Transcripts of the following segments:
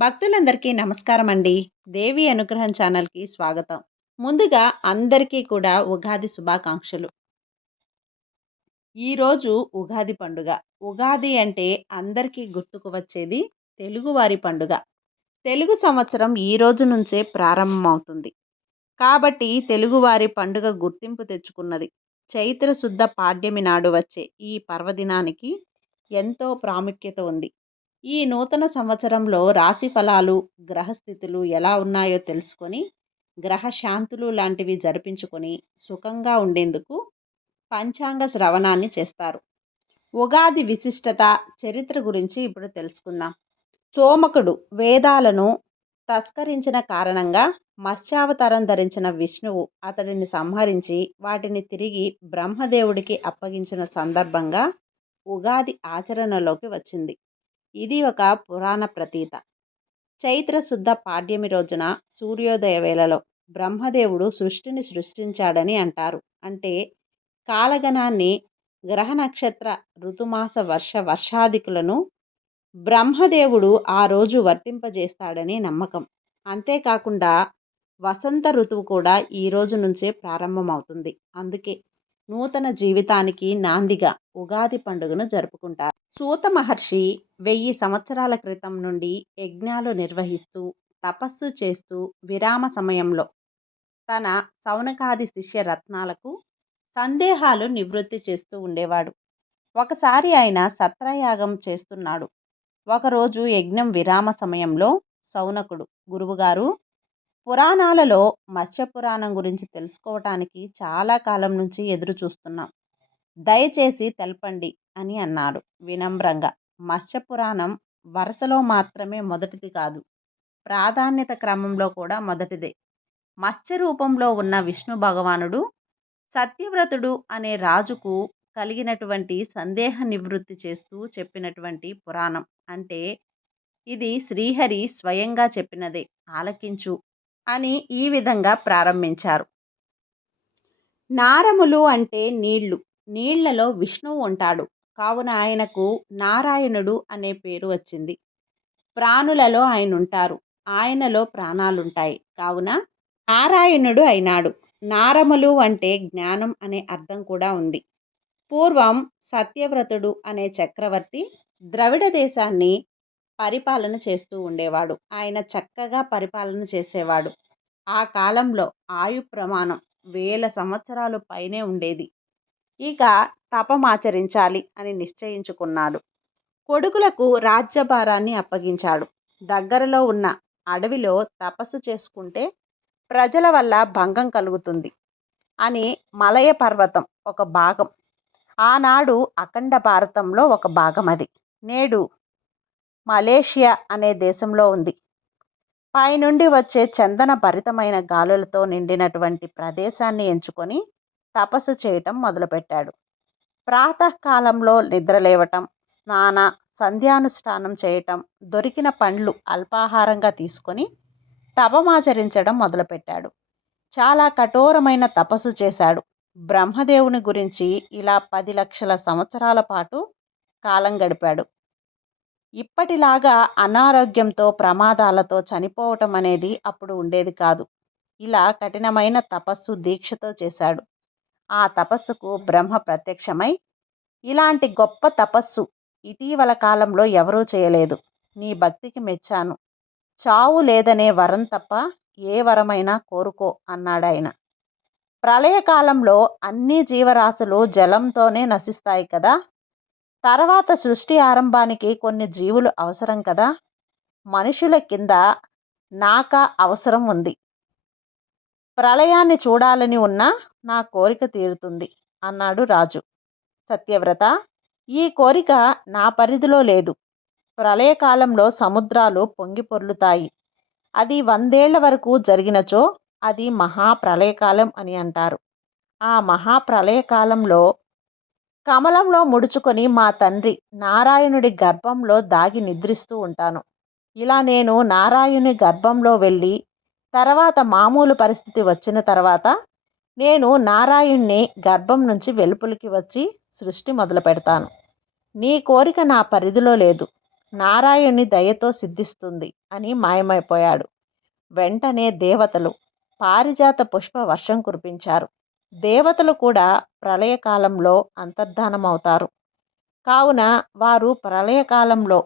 భక్తులందరికీ నమస్కారం అండి దేవి అనుగ్రహం ఛానల్కి స్వాగతం. ముందుగా అందరికీ కూడా ఉగాది శుభాకాంక్షలు. ఈరోజు ఉగాది పండుగ. ఉగాది అంటే అందరికీ గుర్తుకు వచ్చేది తెలుగువారి పండుగ. తెలుగు సంవత్సరం ఈ రోజు నుంచే ప్రారంభమవుతుంది. కాబట్టి తెలుగువారి పండుగ గుర్తింపు తెచ్చుకున్నది. చైత్ర శుద్ధ పాడ్యమి నాడు వచ్చే ఈ పర్వదినానికి ఎంతో ప్రాముఖ్యత ఉంది. ఈ నూతన సంవత్సరంలో రాశి ఫలాలు గ్రహస్థితులు ఎలా ఉన్నాయో తెలుసుకొని గ్రహ శాంతులు లాంటివి జరిపించుకొని సుఖంగా ఉండేందుకు పంచాంగ శ్రవణాన్ని చేస్తారు. ఉగాది విశిష్టత చరిత్ర గురించి ఇప్పుడు తెలుసుకుందాం. సోమకుడు వేదాలను తస్కరించిన కారణంగా మత్స్యావతారం ధరించిన విష్ణువు అతడిని సంహరించి వాటిని తిరిగి బ్రహ్మదేవుడికి అప్పగించిన సందర్భంగా ఉగాది ఆచరణలోకి వచ్చింది. ఇది ఒక పురాణ ప్రతీత. చైత్ర శుద్ధ పాడ్యమి రోజున సూర్యోదయ వేళలో బ్రహ్మదేవుడు సృష్టిని సృష్టించాడని అంటారు. అంటే కాలగణాన్ని గ్రహ నక్షత్ర ఋతుమాస వర్ష వర్షాదికులను బ్రహ్మదేవుడు ఆ రోజు వర్తింపజేస్తాడని నమ్మకం. అంతేకాకుండా వసంత ఋతువు కూడా ఈ రోజు నుంచే ప్రారంభమవుతుంది. అందుకే నూతన జీవితానికి నాందిగా ఉగాది పండుగను జరుపుకుంటారు. సూత మహర్షి వెయ్యి సంవత్సరాల క్రితం నుండి యజ్ఞాలు నిర్వహిస్తూ తపస్సు చేస్తూ విరామ సమయంలో తన సౌనకాది శిష్య రత్నాలకు సందేహాలు నివృత్తి చేస్తూ ఉండేవాడు. ఒకసారి ఆయన సత్రయాగం చేస్తున్నాడు. ఒకరోజు యజ్ఞం విరామ సమయంలో సౌనకుడు గురువుగారు పురాణాలలో మత్స్య పురాణం గురించి తెలుసుకోవటానికి చాలా కాలం నుంచి ఎదురు చూస్తున్నాం. దయచేసి తెలపండి అని అన్నాడు వినమ్రంగా. మత్స్య పురాణం వరుసలో మాత్రమే మొదటిది కాదు. ప్రాధాన్యత క్రమంలో కూడా మొదటిదే. మత్స్య రూపంలో ఉన్న విష్ణు భగవానుడు సత్యవ్రతుడు అనే రాజుకు కలిగినటువంటి సందేహ నివృత్తి చేస్తూ చెప్పినటువంటి పురాణం. అంటే ఇది శ్రీహరి స్వయంగా చెప్పినదే. ఆలకించు అని ఈ విధంగా ప్రారంభించారు. నారములు అంటే నీళ్ళు. నీళ్ళలో విష్ణువు ఉంటాడు. కావున ఆయనకు నారాయణుడు అనే పేరు వచ్చింది. ప్రాణులలో ఆయన ఉంటారు ఆయనలో ప్రాణాలుంటాయి. కావున నారాయణుడు అయినాడు. నారములు అంటే జ్ఞానం అనే అర్థం కూడా ఉంది. పూర్వం సత్యవ్రతుడు అనే చక్రవర్తి ద్రవిడ దేశాన్ని పరిపాలన చేస్తూ ఉండేవాడు. ఆయన చక్కగా పరిపాలన చేసేవాడు. ఆ కాలంలో ఆయు ప్రమాణం వేల సంవత్సరాలు పైనే ఉండేది. ఇక తపమాచరించాలి అని నిశ్చయించుకున్నాడు. కొడుకులకు రాజ్యభారాన్ని అప్పగించాడు. దగ్గరలో ఉన్న అడవిలో తపస్సు చేసుకుంటే ప్రజల వల్ల భంగం కలుగుతుంది అని మలయ పర్వతం ఒక భాగం. ఆనాడు అఖండ భారతంలో ఒక భాగం అది. నేడు మలేషియా అనే దేశంలో ఉంది. పైనుండి వచ్చే చందన భరితమైన గాలులతో నిండినటువంటి ప్రదేశాన్ని ఎంచుకొని తపస్సు చేయటం మొదలుపెట్టాడు. ప్రాతకాలంలో నిద్రలేవటం స్నాన సంధ్యానుష్ఠానం చేయటం దొరికిన పండ్లు అల్పాహారంగా తీసుకొని తపమాచరించడం మొదలుపెట్టాడు. చాలా కఠోరమైన తపస్సు చేశాడు. బ్రహ్మదేవుని గురించి ఇలా పది లక్షల సంవత్సరాల పాటు కాలం గడిపాడు. ఇప్పటిలాగా అనారోగ్యంతో ప్రమాదాలతో చనిపోవటం అనేది అప్పుడు ఉండేది కాదు. ఇలా కఠినమైన తపస్సు దీక్షతో చేశాడు. ఆ తపస్సుకు బ్రహ్మ ప్రత్యక్షమై ఇలాంటి గొప్ప తపస్సు ఇటీవల కాలంలో ఎవరూ చేయలేదు. నీ భక్తికి మెచ్చాను. చావు లేదనే వరం తప్ప ఏ వరమైనా కోరుకో అన్నాడాయన. ప్రళయకాలంలో అన్ని జీవరాశులు జలంతోనే నశిస్తాయి కదా! తర్వాత సృష్టి ఆరంభానికి కొన్ని జీవులు అవసరం కదా? మనుషుల కింద నాక అవసరం ఉంది. ప్రళయాన్ని చూడాలని ఉన్నా నా కోరిక తీరుతుంది అన్నాడు రాజు. సత్యవ్రత ఈ కోరిక నా పరిధిలో లేదు. ప్రళయకాలంలో సముద్రాలు పొంగి పొర్లుతాయి. అది వందేళ్ళ వరకు జరిగినచో అది మహాప్రళయకాలం అని అంటారు. ఆ మహాప్రళయకాలంలో కమలంలో ముడుచుకొని మా తండ్రి నారాయణుడి గర్భంలో దాగి నిద్రిస్తూ ఉంటాను. ఇలా నేను నారాయణుని గర్భంలో వెళ్ళి తర్వాత మామూలు పరిస్థితి వచ్చిన తర్వాత నేను నారాయణ్ణి గర్భం నుంచి వెలుపులకి వచ్చి సృష్టి మొదలు పెడతాను. నీ కోరిక నా పరిధిలో లేదు. నారాయణుని దయతో సిద్ధిస్తుంది అని మాయమైపోయాడు. వెంటనే దేవతలు పారిజాత పుష్ప వర్షం కురిపించారు. దేవతలు కూడా ప్రళయకాలంలో అంతర్ధానమవుతారు. కావున వారు ప్రళయకాలంలో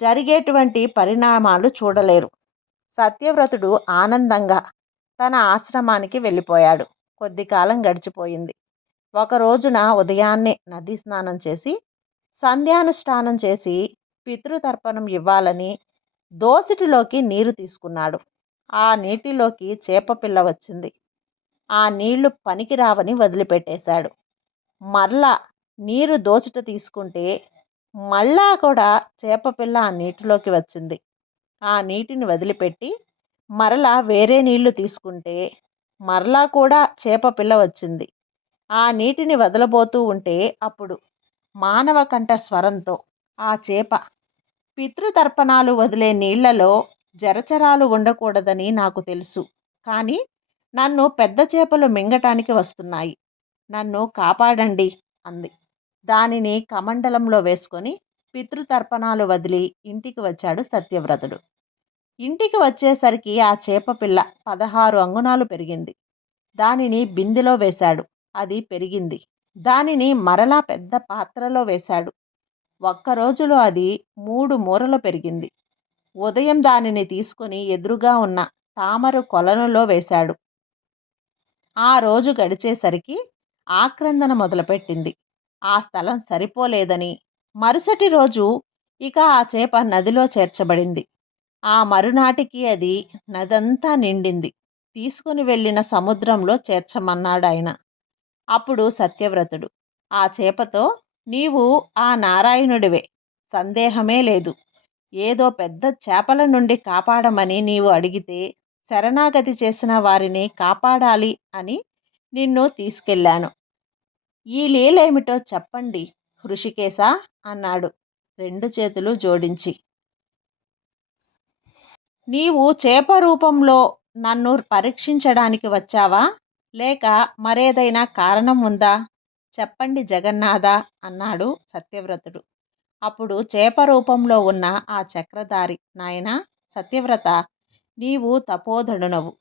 జరిగేటువంటి పరిణామాలు చూడలేరు. సత్యవ్రతుడు ఆనందంగా తన ఆశ్రమానికి వెళ్ళిపోయాడు. కొద్ది కాలం గడిచిపోయింది. ఒక రోజున ఉదయాన్నే నదీ స్నానం చేసి సంధ్యానుష్ఠానం చేసి పితృతర్పణం ఇవ్వాలని దోసిటిలోకి నీరు తీసుకున్నాడు. ఆ నీటిలోకి చేపపిల్ల వచ్చింది. ఆ నీళ్ళు పనికిరావని వదిలిపెట్టేశాడు. మరలా నీరు దోచుట తీసుకుంటే మళ్ళా కూడా చేపపిల్ల ఆ నీటిలోకి వచ్చింది. ఆ నీటిని వదిలిపెట్టి మరలా వేరే నీళ్ళు తీసుకుంటే మరలా కూడా చేపపిల్ల వచ్చింది. ఆ నీటిని వదలబోతూ ఉంటే అప్పుడు మానవ కంఠ స్వరంతో ఆ చేప పితృతర్పణాలు వదిలే నీళ్ళలో జరచరాలు ఉండకూడదని నాకు తెలుసు. కానీ నన్ను పెద్ద చేపలు మింగటానికి వస్తున్నాయి. నన్ను కాపాడండి అంది. దానిని కమండలంలో వేసుకొని పితృతర్పణాలు వదిలి ఇంటికి వచ్చాడు సత్యవ్రతుడు. ఇంటికి వచ్చేసరికి ఆ చేప పిల్ల పదహారు అంగుణాలు పెరిగింది. దానిని బిందెలో వేశాడు. అది పెరిగింది. దానిని మరలా పెద్ద పాత్రలో వేశాడు. ఒక్క రోజులో అది మూడు మూరలు పెరిగింది. ఉదయం దానిని తీసుకొని ఎదురుగా ఉన్న తామర కొలనులో వేశాడు. ఆ రోజు గడిచేసరికి ఆక్రందన మొదలుపెట్టింది. ఆ స్థలం సరిపోలేదని మరుసటి రోజు ఇక ఆ చేప నదిలో చేర్చబడింది. ఆ మరునాటికి అది నదంతా నిండింది. తీసుకుని వెళ్ళిన సముద్రంలో చేర్చమన్నాడు ఆయన. అప్పుడు సత్యవ్రతుడు ఆ చేపతో నీవు ఆ నారాయణుడివే. సందేహమే లేదు. ఏదో పెద్ద చేపల నుండి కాపాడమని నీవు అడిగితే శరణాగతి చేసిన వారిని కాపాడాలి అని నిన్ను తీసుకెళ్ళాను. ఈ లీలేమిటో చెప్పండి హృషికేశ అన్నాడు రెండు చేతులు జోడించి. నీవు చేప రూపంలో నన్ను పరీక్షించడానికి వచ్చావా? లేక మరేదైనా కారణం ఉందా? చెప్పండి జగన్నాథ అన్నాడు సత్యవ్రతుడు. అప్పుడు చేప రూపంలో ఉన్న ఆ చక్రధారి నాయన సత్యవ్రత నీవు తపోధనునవు.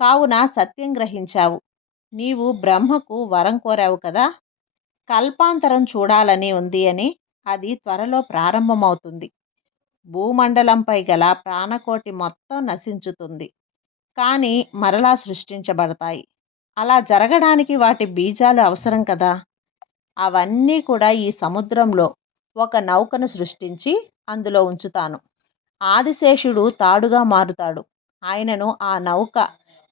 కావున సత్యం గ్రహించావు. నీవు బ్రహ్మకు వరం కోరావు కదా? కల్పాంతరం చూడాలని ఉంది అని అది త్వరలో ప్రారంభమవుతుంది. భూమండలంపై గల ప్రాణకోటి మొత్తం నశించుతుంది. కానీ మరలా సృష్టించబడతాయి. అలా జరగడానికి వాటి బీజాలు అవసరం కదా? అవన్నీ కూడా ఈ సముద్రంలో ఒక నౌకను సృష్టించి అందులో ఉంచుతాను. ఆదిశేషుడు తాడుగా మారుతాడు. ఆయనను ఆ నౌక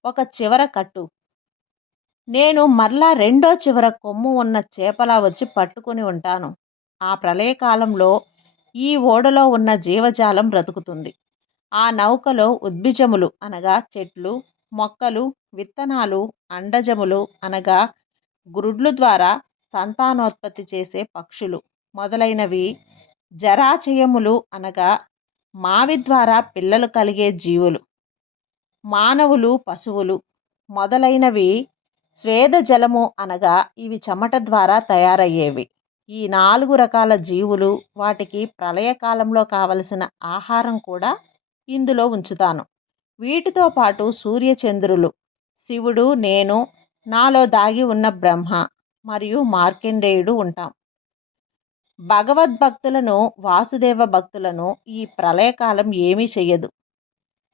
ఒక చివర కట్టు. నేను మరలా రెండో చివర కొమ్ము ఉన్న చేపలా వచ్చి పట్టుకుని ఉంటాను. ఆ ప్రళయకాలంలో ఈ ఓడలో ఉన్న జీవజాలం బ్రతుకుతుంది. ఆ నౌకలో ఉద్భిజములు అనగా చెట్లు మొక్కలు విత్తనాలు అండజములు అనగా గ్రుడ్లు ద్వారా సంతానోత్పత్తి చేసే పక్షులు మొదలైనవి జరాచయములు అనగా మావి ద్వారా పిల్లలు కలిగే జీవులు. మానవులు పశువులు మొదలైనవి స్వేద జలము అనగా ఇవి చెమట ద్వారా తయారయ్యేవి. ఈ నాలుగు రకాల జీవులు వాటికి ప్రళయకాలంలో కావలసిన ఆహారం కూడా ఇందులో ఉంచుతాను. వీటితో పాటు సూర్యచంద్రులు శివుడు నేను నాలో దాగి ఉన్న బ్రహ్మ మరియు మార్కండేయుడు ఉంటాం. భగవద్భక్తులను వాసుదేవ భక్తులను ఈ ప్రళయకాలం ఏమీ చెయ్యదు.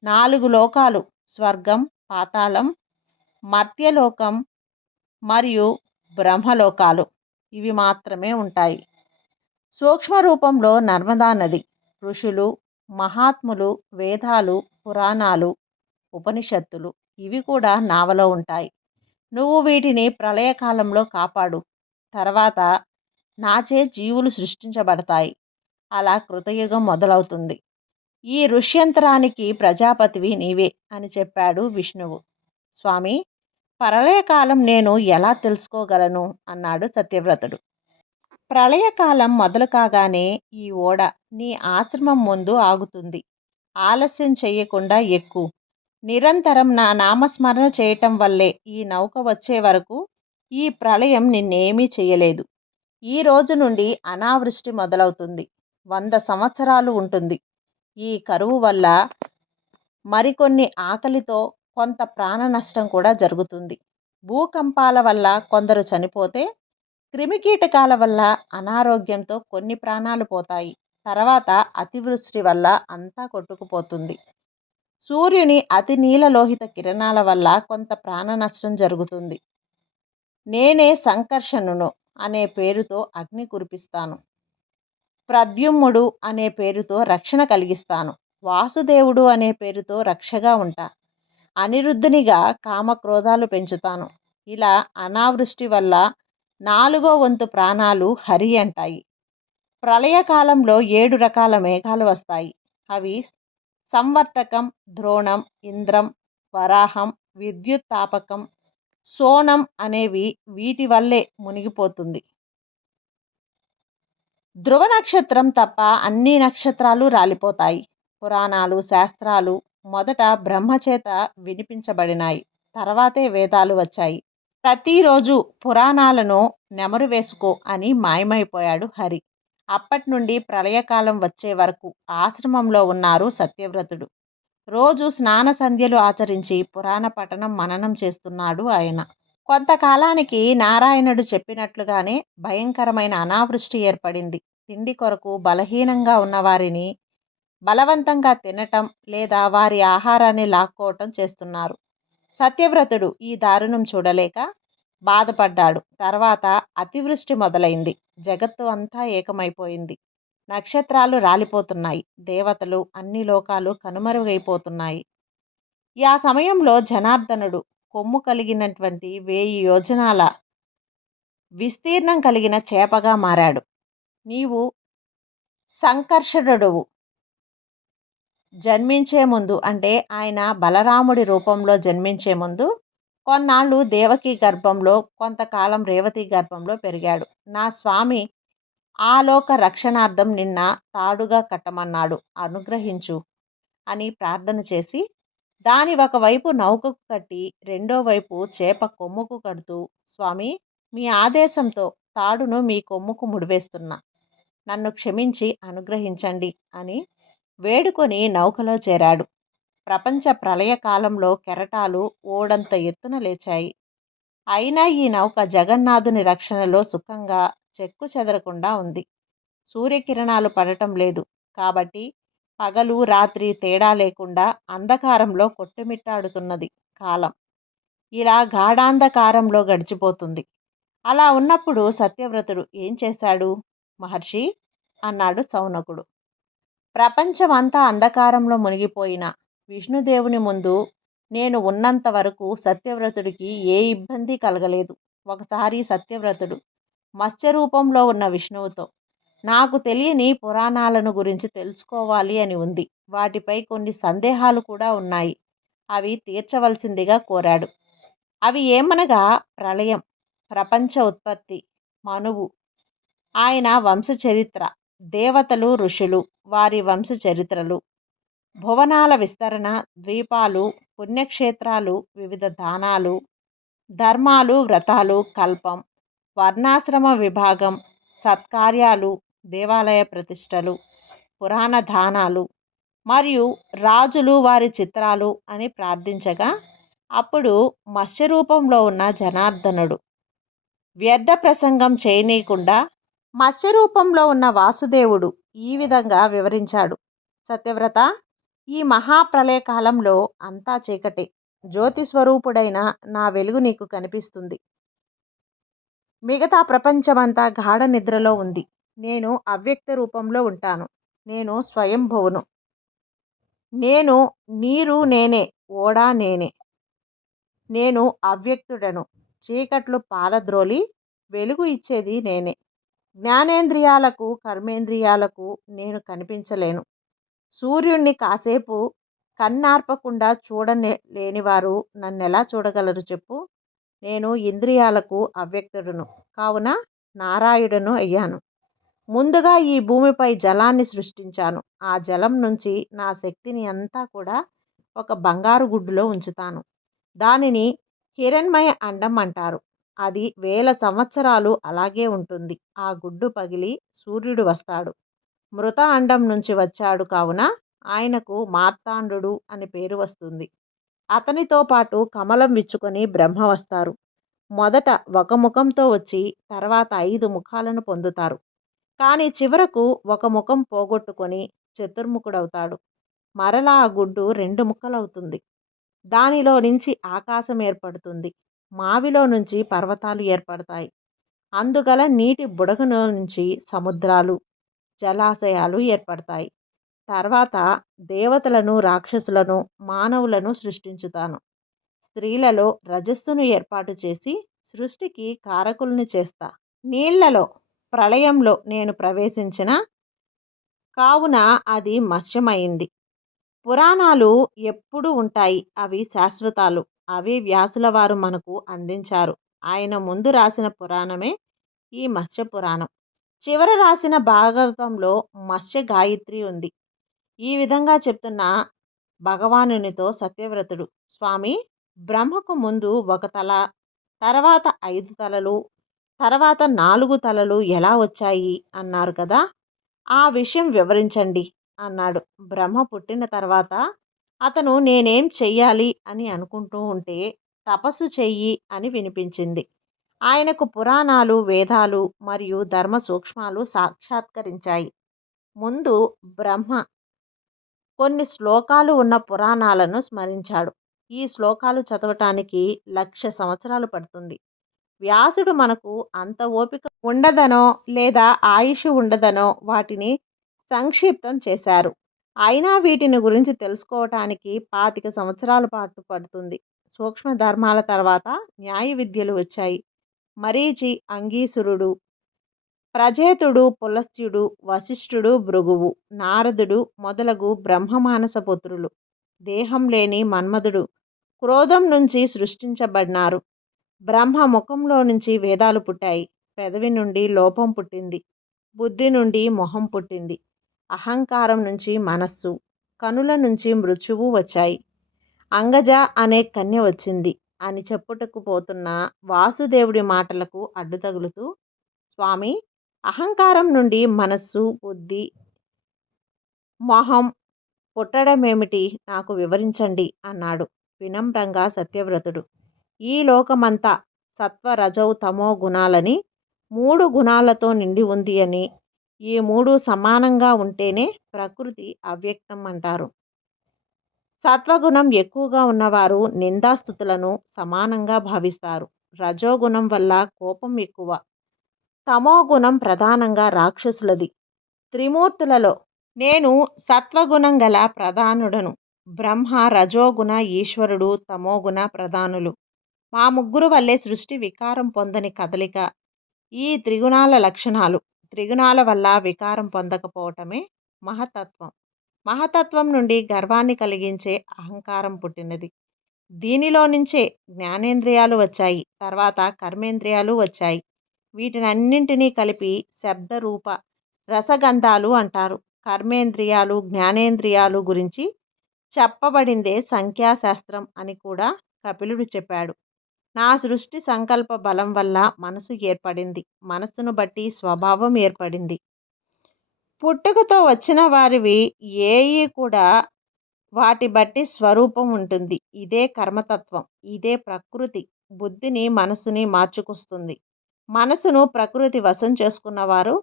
నాలుగు లోకాలు స్వర్గం పాతాళం మర్త్యలోకం మరియు బ్రహ్మలోకాలు. ఇవి మాత్రమే ఉంటాయి. సూక్ష్మ రూపంలో నర్మదా నది ఋషులు మహాత్ములు వేదాలు పురాణాలు ఉపనిషత్తులు ఇవి కూడా నావలో ఉంటాయి. నువ్వు వీటిని ప్రళయకాలంలో కాపాడు. తర్వాత నాచే జీవులు సృష్టించబడతాయి. అలా కృతయుగం మొదలవుతుంది. ఈ ఋష్యంతరానికి ప్రజాపతివి నీవే అని చెప్పాడు విష్ణువు. స్వామి ప్రళయకాలం నేను ఎలా తెలుసుకోగలను? అన్నాడు సత్యవ్రతుడు. ప్రళయకాలం మొదలు కాగానే ఈ ఓడ నీ ఆశ్రమం ముందు ఆగుతుంది. ఆలస్యం చెయ్యకుండా ఎక్కు. నిరంతరం నా నామస్మరణ చేయటం వల్లే ఈ నౌక వచ్చే వరకు ఈ ప్రళయం నిన్నేమీ చేయలేదు ఈ రోజు నుండి అనావృష్టి మొదలవుతుంది. వంద సంవత్సరాలు ఉంటుంది. ఈ కరువు వల్ల మరికొన్ని ఆకలితో కొంత ప్రాణ నష్టం కూడా జరుగుతుంది. భూకంపాల వల్ల కొందరు చనిపోతే క్రిమికీటకాల వల్ల అనారోగ్యంతో కొన్ని ప్రాణాలు పోతాయి. తర్వాత అతివృష్టి వల్ల అంతా కొట్టుకుపోతుంది. సూర్యుని అతి నీలలోహిత కిరణాల వల్ల కొంత ప్రాణ నష్టం జరుగుతుంది. నేనే సంకర్షణును అనే పేరుతో అగ్ని కురిపిస్తాను. ప్రద్యుమ్ముడు అనే పేరుతో రక్షణ కలిగిస్తాను. వాసుదేవుడు అనే పేరుతో రక్షగా ఉంటా. అనిరుద్ధునిగా కామక్రోధాలు పెంచుతాను. ఇలా అనావృష్టి వల్ల నాలుగో వంతు ప్రాణాలు హరి అంటాయి. ప్రళయకాలంలో ఏడు రకాల మేఘాలు వస్తాయి. అవి సంవర్తకం ద్రోణం ఇంద్రం వరాహం విద్యుత్ తాపకం సోనం అనేవి వీటి వల్లే మునిగిపోతుంది. ధ్రువ నక్షత్రం తప్ప అన్ని నక్షత్రాలు రాలిపోతాయి. పురాణాలు శాస్త్రాలు మొదట బ్రహ్మచేత వినిపించబడినాయి. తర్వాతే వేదాలు వచ్చాయి. ప్రతిరోజు పురాణాలను నెమరు వేసుకో అని మాయమైపోయాడు హరి. అప్పటి నుండి ప్రళయకాలం వచ్చే వరకు ఆశ్రమంలో ఉన్నారు సత్యవ్రతుడు. రోజు స్నాన సంధ్యలు ఆచరించి పురాణ పఠనం మననం చేస్తున్నాడు ఆయన. కొంతకాలానికి నారాయణుడు చెప్పినట్లుగానే భయంకరమైన అనావృష్టి ఏర్పడింది. తిండి కొరకు బలహీనంగా ఉన్నవారిని బలవంతంగా తినటం లేదా వారి ఆహారాన్ని లాక్కోవటం చేస్తున్నారు. సత్యవ్రతుడు ఈ దారుణం చూడలేక బాధపడ్డాడు. తర్వాత అతివృష్టి మొదలైంది. జగత్తు అంతా ఏకమైపోయింది. నక్షత్రాలు రాలిపోతున్నాయి. దేవతలు అన్ని లోకాలు కనుమరుగైపోతున్నాయి. ఆ సమయంలో జనార్దనుడు కొమ్ము కలిగినటువంటి వేయి యోజనాల విస్తీర్ణం కలిగిన చేపగా మారాడు. నీవు సంకర్షణుడువు జన్మించే ముందు అంటే ఆయన బలరాముడి రూపంలో జన్మించే ముందు కొన్నాళ్ళు దేవకి గర్భంలో కొంతకాలం రేవతి గర్భంలో పెరిగాడు. నా స్వామి ఆలోక రక్షణార్థం నిన్న తాడుగా కట్టమన్నాడు. అనుగ్రహించు అని ప్రార్థన చేసి దాని ఒకవైపు నౌకకు కట్టి రెండో వైపు చేప కొమ్ముకు కడుతూ స్వామి మీ ఆదేశంతో తాడును మీ కొమ్ముకు ముడివేస్తున్నా. నన్ను క్షమించి అనుగ్రహించండి అని వేడుకొని నౌకలో చేరాడు. ప్రపంచ ప్రళయకాలంలో కెరటాలు ఓడంత ఎత్తున లేచాయి. అయినా ఈ నౌక జగన్నాథుని రక్షణలో సుఖంగా చెక్కు చెదరకుండా ఉంది. సూర్యకిరణాలు పడటం లేదు. కాబట్టి పగలు రాత్రి తేడా లేకుండా అంధకారంలో కొట్టుమిట్టాడుతున్నది కాలం. ఇలా గాఢాంధకారంలో గడిచిపోతుంది. అలా ఉన్నప్పుడు సత్యవ్రతుడు ఏం చేశాడు? మహర్షి అన్నాడు సౌనకుడు. ప్రపంచమంతా అంధకారంలో మునిగిపోయిన విష్ణుదేవుని ముందు నేను ఉన్నంత వరకు సత్యవ్రతుడికి ఏ ఇబ్బంది కలగలేదు. ఒకసారి సత్యవ్రతుడు మత్స్య రూపంలో ఉన్న విష్ణువుతో నాకు తెలియని పురాణాలను గురించి తెలుసుకోవాలి అని ఉంది. వాటిపై కొన్ని సందేహాలు కూడా ఉన్నాయి. అవి తీర్చవలసిందిగా కోరాడు. అవి ఏమనగా ప్రళయం ప్రపంచ ఉత్పత్తి మనువు ఆయన వంశ చరిత్ర దేవతలు ఋషులు వారి వంశ చరిత్రలు భువనాల విస్తరణ ద్వీపాలు పుణ్యక్షేత్రాలు వివిధ దానాలు ధర్మాలు వ్రతాలు కల్పం వర్ణాశ్రమ విభాగం సత్కార్యాలు దేవాలయ ప్రతిష్టలు పురాణ దానాలు మరియు రాజులు వారి చిత్రాలు అని ప్రార్థించగా అప్పుడు మత్స్యరూపంలో ఉన్న జనార్దనుడు వ్యర్థ ప్రసంగం చేయనీయకుండా మత్స్యరూపంలో ఉన్న వాసుదేవుడు ఈ విధంగా వివరించాడు. సత్యవ్రత ఈ మహాప్రలయ కాలంలో అంతా చీకటే. జ్యోతి స్వరూపుడైన నా వెలుగు నీకు కనిపిస్తుంది. మిగతా ప్రపంచమంతా గాఢ నిద్రలో ఉంది. నేను అవ్యక్త రూపంలో ఉంటాను. నేను స్వయంభువును. నేను నీరు నేనే ఓడా నేనే. నేను అవ్యక్తుడను. చీకట్లు పాలద్రోలి వెలుగు ఇచ్చేది నేనే. జ్ఞానేంద్రియాలకు కర్మేంద్రియాలకు నేను కనిపించలేను. సూర్యుణ్ణి కాసేపు కన్నార్పకుండా చూడనే లేనివారు నన్నెలా చూడగలరు చెప్పు? నేను ఇంద్రియాలకు అవ్యక్తుడును. కావున నారాయుడును అయ్యాను. ముందుగా ఈ భూమిపై జలాన్ని సృష్టించాను. ఆ జలం నుంచి నా శక్తిని అంతా కూడా ఒక బంగారు గుడ్డులో ఉంచుతాను. దానిని హిరణ్మయ అండం అంటారు. అది వేల సంవత్సరాలు అలాగే ఉంటుంది. ఆ గుడ్డు పగిలి సూర్యుడు వస్తాడు. మృత అండం నుంచి వచ్చాడు కావున ఆయనకు మార్తాండు అని పేరు వస్తుంది. అతనితో పాటు కమలం విచ్చుకొని బ్రహ్మ వస్తారు. మొదట ఒక ముఖంతో వచ్చి తర్వాత ఐదు ముఖాలను పొందుతారు. కానీ చివరకు ఒక ముఖం పోగొట్టుకొని చతుర్ముఖుడవుతాడు. మరలా ఆ గుడ్డు రెండు ముక్కలవుతుంది. దానిలో నుంచి ఆకాశం ఏర్పడుతుంది. మావిలో నుంచి పర్వతాలు ఏర్పడతాయి. అందుగల నీటి బుడగలో నుంచి సముద్రాలు జలాశయాలు ఏర్పడతాయి. తర్వాత దేవతలను రాక్షసులను మానవులను సృష్టించుతాను. స్త్రీలలో రజస్సును ఏర్పాటు చేసి సృష్టికి కారకుల్ని చేస్తా. నీళ్ళలో ప్రళయంలో నేను ప్రవేశించిన కావున అది మత్స్యమైంది. పురాణాలు ఎప్పుడు ఉంటాయి అవి శాశ్వతాలు. అవి వ్యాసుల వారు మనకు అందించారు. ఆయన ముందు రాసిన పురాణమే ఈ మత్స్య పురాణం. చివర రాసిన భాగవతంలో మత్స్య గాయత్రి ఉంది. ఈ విధంగా చెప్తున్న భగవానునితో సత్యవ్రతుడు స్వామి బ్రహ్మకు ముందు ఒక తల తర్వాత ఐదు తలలు తర్వాత నాలుగు తలలు ఎలా వచ్చాయి అన్నారు కదా ఆ విషయం వివరించండి అన్నాడు. బ్రహ్మ పుట్టిన తర్వాత అతను నేనేం చెయ్యాలి అని అనుకుంటూ ఉంటే తపస్సు చెయ్యి అని వినిపించింది. ఆయనకు పురాణాలు వేదాలు మరియు ధర్మ సూక్ష్మాలు సాక్షాత్కరించాయి. ముందు బ్రహ్మ కొన్ని శ్లోకాలు ఉన్న పురాణాలను స్మరించాడు. ఈ శ్లోకాలు చదవటానికి లక్ష సంవత్సరాలు పడుతుంది. వ్యాసుడు మనకు అంత ఓపిక ఉండదనో లేదా ఆయుష్ ఉండదనో వాటిని సంక్షిప్తం చేశారు. అయినా వీటిని గురించి తెలుసుకోవటానికి పాతిక సంవత్సరాల పాటు పడుతుంది. సూక్ష్మ ధర్మాల తర్వాత న్యాయ విద్యలు వచ్చాయి. మరీచి అంగీసురుడు ప్రజేతుడు పులస్త్యుడు వశిష్ఠుడు భృగువు నారదుడు మొదలగు బ్రహ్మమానస పుత్రులు దేహం లేని మన్మధుడు క్రోధం నుంచి సృష్టించబడినారు. బ్రహ్మ ముఖంలో నుంచి వేదాలు పుట్టాయి. పెదవి నుండి లోపం పుట్టింది. బుద్ధి నుండి మొహం పుట్టింది. అహంకారం నుంచి మనస్సు. కనుల నుంచి మృత్యువు వచ్చాయి. అంగజ అనే కన్య వచ్చింది. అని చెప్పుటకు పోతున్న వాసుదేవుడి మాటలకు అడ్డు తగులుతూ స్వామి అహంకారం నుండి మనస్సు బుద్ధి మొహం పుట్టడమేమిటి? నాకు వివరించండి అన్నాడు వినమ్రంగా సత్యవ్రతుడు. ఈ లోకమంతా సత్వ రజౌ తమో గుణాలని మూడు గుణాలతో నిండి ఉంది అని ఈ మూడు సమానంగా ఉంటేనే ప్రకృతి అవ్యక్తం అంటారు. సత్వగుణం ఎక్కువగా ఉన్నవారు నిందాస్థుతులను సమానంగా భావిస్తారు. రజోగుణం వల్ల కోపం ఎక్కువ. తమోగుణం ప్రధానంగా రాక్షసులది. త్రిమూర్తులలో నేను సత్వగుణం గల ప్రధానుడను. బ్రహ్మ రజోగుణ ఈశ్వరుడు తమోగుణ ప్రధానులు. మా ముగ్గురు వల్లే సృష్టి వికారం పొందని కదలిక. ఈ త్రిగుణాల లక్షణాలు త్రిగుణాల వల్ల వికారం పొందకపోవటమే మహతత్వం. మహతత్వం నుండి గర్వాన్ని కలిగించే అహంకారం పుట్టినది. దీనిలో నుంచే జ్ఞానేంద్రియాలు వచ్చాయి తర్వాత కర్మేంద్రియాలు వచ్చాయి. వీటినన్నింటినీ కలిపి శబ్ద రూప రసగంధాలు అంటారు. కర్మేంద్రియాలు జ్ఞానేంద్రియాలు గురించి చెప్పబడిందే సంఖ్యాశాస్త్రం అని కూడా కపిలుడు చెప్పాడు. నా సృష్టి సంకల్ప బలం వల్ల మనసు ఏర్పడింది. మనసును బట్టి స్వభావం ఏర్పడింది. పుట్టుకతో వచ్చిన వారివి ఏయి కూడా వాటి బట్టి స్వరూపం ఉంటుంది. ఇదే కర్మతత్వం. ఇదే ప్రకృతి. బుద్ధిని మనసుని మార్చుకొస్తుంది. మనసును ప్రకృతి వశం చేసుకున్నవారు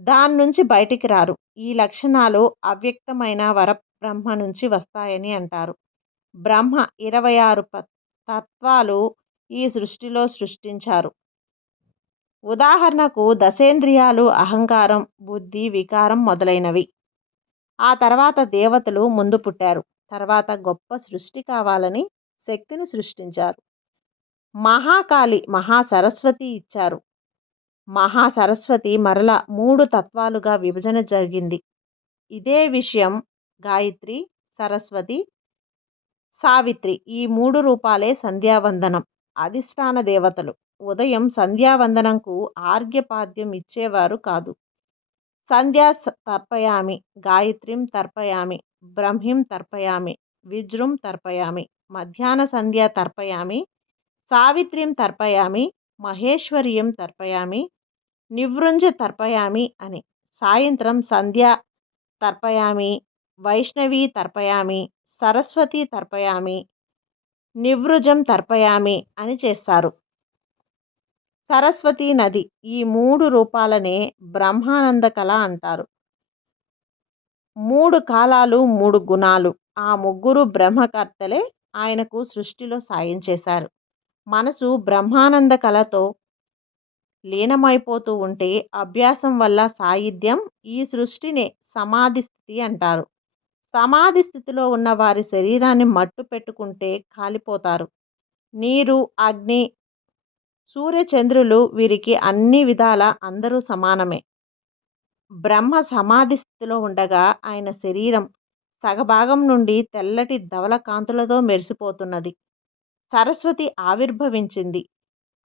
దాని నుంచి బయటికి రారు. ఈ లక్షణాలు అవ్యక్తమైన వరబ్రహ్మ నుంచి వస్తాయని అంటారు. బ్రహ్మ ఇరవై ఆరు తత్వాలు ఈ సృష్టిలో సృష్టించారు. ఉదాహరణకు దశేంద్రియాలు అహంకారం బుద్ధి వికారం మొదలైనవి. ఆ తర్వాత దేవతలు ముందు పుట్టారు. తర్వాత గొప్ప సృష్టి కావాలని శక్తిని సృష్టించారు. మహాకాళి మహాసరస్వతి ఇచ్చారు. మహాసరస్వతి మరల మూడు తత్వాలుగా విభజన జరిగింది. ఇదే విషయం గాయత్రి సరస్వతి సావిత్రి ఈ మూడు రూపాలే సంధ్యావందనం. అధిష్టాన దేవతలు. ఉదయం సంధ్యావందనంకు ఆర్ఘ్యపాద్యం ఇచ్చేవారు కాదు. సంధ్యా తర్పయామి గాయత్రిం తర్పయామి బ్రహ్మిం తర్పయామి విజృం తర్పయామి మధ్యాహ్న సంధ్య తర్పయామి సావిత్రిం తర్పయామి మహేశ్వర్యం తర్పయామి నివృంజ తర్పయామి అని. సాయంత్రం సంధ్య తర్పయామి వైష్ణవి తర్పయామి సరస్వతి తర్పయామి నివృజం తర్పయామి అని చేస్తారు. సరస్వతీ నది ఈ మూడు రూపాలనే బ్రహ్మానంద కళ అంటారు. మూడు కాలాలు మూడు గుణాలు. ఆ ముగ్గురు బ్రహ్మకర్తలే ఆయనకు సృష్టిలో సాయం చేశారు. మనసు బ్రహ్మానంద కళతో లీనమైపోతూ ఉంటే అభ్యాసం వల్ల సాయిధ్యం ఈ సృష్టిని సమాధి స్థితి అంటారు. సమాధి స్థితిలో ఉన్న వారి శరీరాన్ని మట్టు పెట్టుకుంటే కాలిపోతారు. నీరు అగ్ని సూర్యచంద్రులు వీరికి అన్ని విధాల అందరూ సమానమే. బ్రహ్మ సమాధి స్థితిలో ఉండగా ఆయన శరీరం సగభాగం నుండి తెల్లటి ధవల కాంతులతో మెరిసిపోతున్నది. సరస్వతి ఆవిర్భవించింది.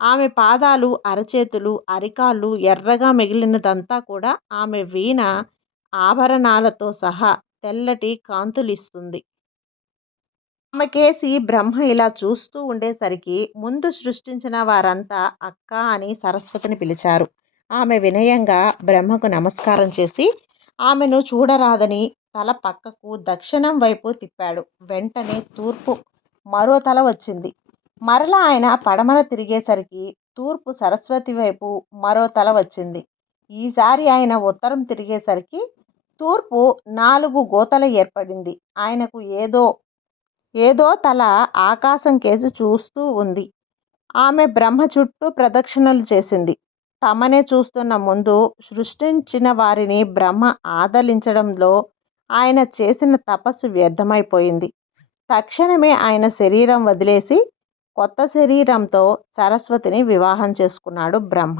ఆమె పాదాలు అరచేతులు అరికాళ్ళు ఎర్రగా మిగిలినదంతా కూడా ఆమె వీణ ఆభరణాలతో సహా తెల్లటి కాంతులిస్తుంది. ఆమెకేసి బ్రహ్మ ఇలా చూస్తూ ఉండేసరికి ముందు సృష్టించిన వారంతా అక్క అని సరస్వతిని పిలిచారు. ఆమె వినయంగా బ్రహ్మకు నమస్కారం చేసి ఆమెను చూడరాదని తల పక్కకు దక్షిణం వైపు తిప్పాడు. వెంటనే తూర్పు మరో తల వచ్చింది. మరలా ఆయన పడమర తిరిగేసరికి తూర్పు సరస్వతి వైపు మరో తల వచ్చింది. ఈసారి ఆయన ఉత్తరం తిరిగేసరికి తూర్పు నాలుగు గోతల ఏర్పడింది. ఆయనకు ఏదో ఏదో తల ఆకాశం కేసి చూస్తూ ఉంది. ఆమె బ్రహ్మ చుట్టూ ప్రదక్షిణలు చేసింది. తమనే చూస్తున్న ముందు సృష్టించిన వారిని బ్రహ్మ ఆదలించడంలో ఆయన చేసిన తపస్సు వ్యర్థమైపోయింది. తక్షణమే ఆయన శరీరం వదిలేసి కొత్త శరీరంతో సరస్వతిని వివాహం చేసుకున్నాడు బ్రహ్మ.